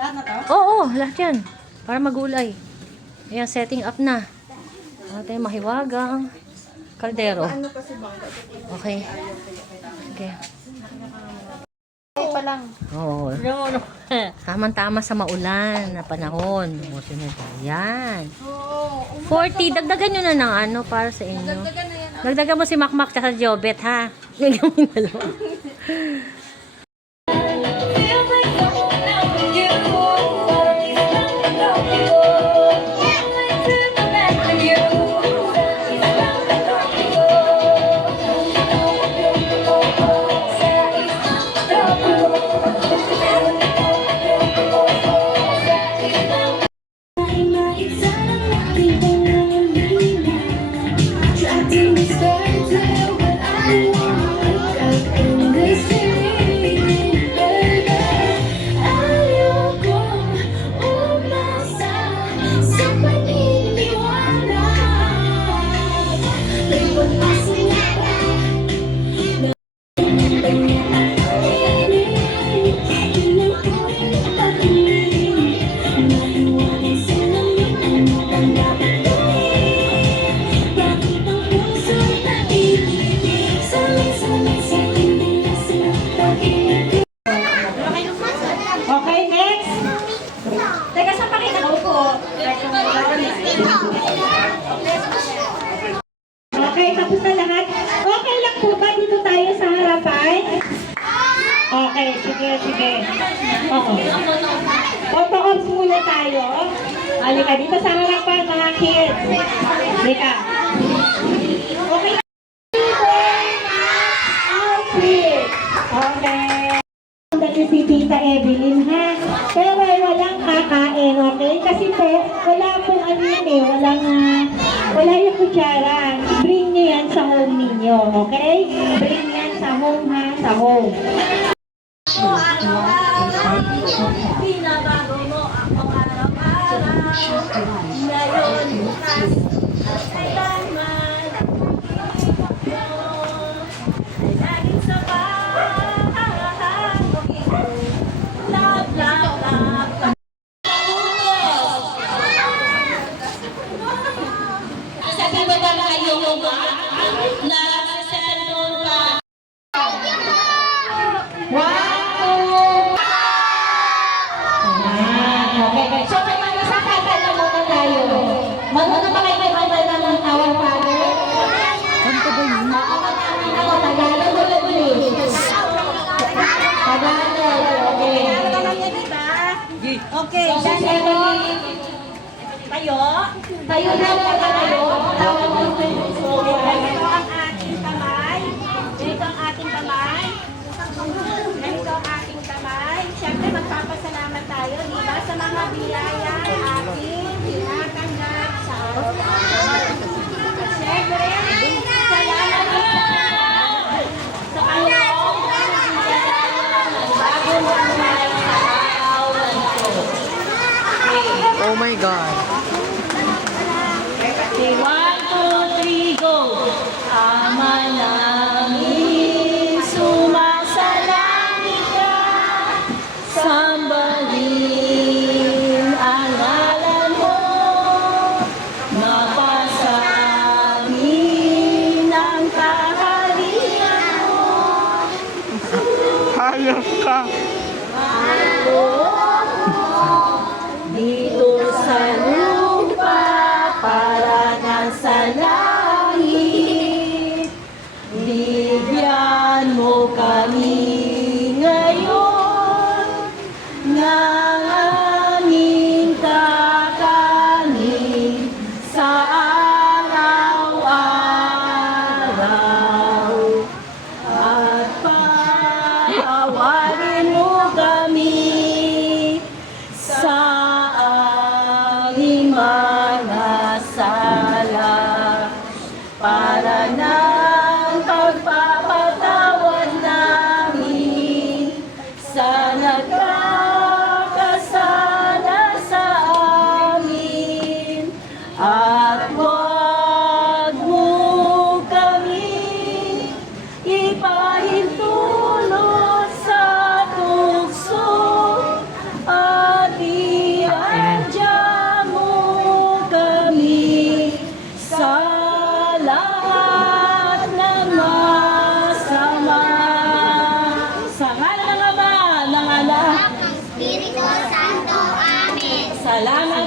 Lahat na to? Oo, lahat yan. Para magulay. Ayan, setting up na. Ating mahiwagang kaldero. Okay. Okay. Pa lang. Oo. No. Tamang-tama sa maulan na panahon. O, sunod. Ayan. 40. Dagdagan nyo na ng ano para sa inyo. Dagdagan na yan. Dagdagan mo si Makmak at Jobet, ha? Dagdagan mo yung dalawa. Okay, next. Teka, saan pa kayo nakaupo? Okay, tapos na lahat. Okay lang po ba dito tayo sa harapan? Okay, sige. Oo. Photo ops muna tayo. Halika dito sa harapan, mga kids. Halika. Okay. Outfit. Okay. Dati si Tita Evelyn, ha? Pero walang kakain, okay? Kasi po, wala pong ano yan eh, wala yung kutsara. Bring nyo yan sa home ninyo, okay? Bring yan sa home, ha? Sa home. Binabago mo ako araw-araw. Ngayon, bukas, at kailanman. Ay laging sapat. Love, love, love. Sabi mo ba kayo na sa cellphone ka? Okay. So, may mga sa kakala muna tayo. Magmuna ba kayo may kakala ng our father? Ano ba yun? Ako, Tagalog o English? Tagalog, okay. Okay, Then, Evelyn, tayo. tayo na po tayo. Tawag mo sa Ganito ang ating kamay. Ganito ang ating kamay. Ganito ang ating kamay. Siyempre, magpapasalamat tayo, di ba, sa mga biyaya ating tinatanggap sa araw-araw. At siyempre, salamat din sa Panginoon na nagbigay tayo ng bagong buhay sa araw na ito. Oh my God. Okay, 1, 2, 3, go! Ama namin, sumasalangit ka, sambahin ang ngalan mo, mapasa amin ang kaharian mo. Hayop ka. Dito sa lupa, para nasa langit, bigyan mo kami ngayon ng aming kakanin sa araw-araw. At patawarin mo kami sa aming mga sala, para ng pagpapatawad namin sa nagkakasala sa amin. At huwag mo kami ipahintulot sa tukso, at Salamat